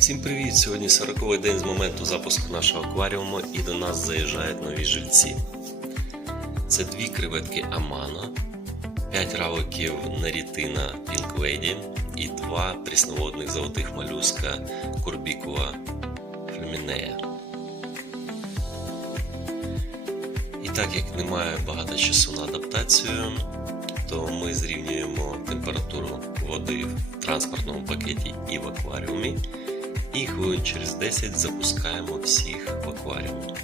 Всім привіт! Сьогодні 40-й день з моменту запуску нашого акваріуму і до нас заїжджають нові жильці. Це дві креветки Амано, 5 равоків Нарітина Lady і два прісноводних золотих молюска Курбікова Флюмінея. І так як немає багато часу на адаптацію, то ми зрівнюємо температуру води в транспортному пакеті і в акваріумі. І хвилин через 10 запускаємо всіх в акваріум.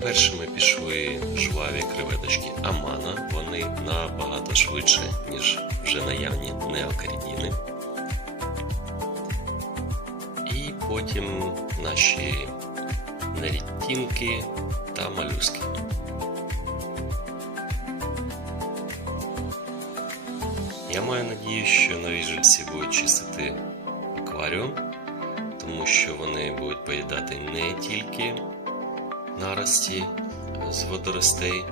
Першими пішли жваві креветочки Амана. Вони набагато швидше, ніж вже наявні неокарідіни. І потім наші нарітінки та малюски. Я маю надію, що нові жильці будуть чистити акваріум, тому що вони будуть поїдати не тільки нарості з водоростей,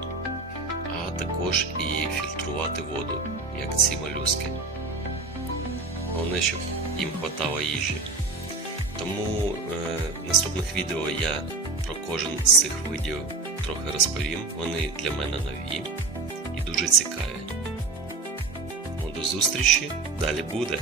а також і фільтрувати воду, як ці молюски. Головне, щоб їм хватало їжі. Тому е, наступних відео я про кожен з цих видів трохи розповім. Вони для мене нові і дуже цікаві. Ну, До зустрічі, далі буде.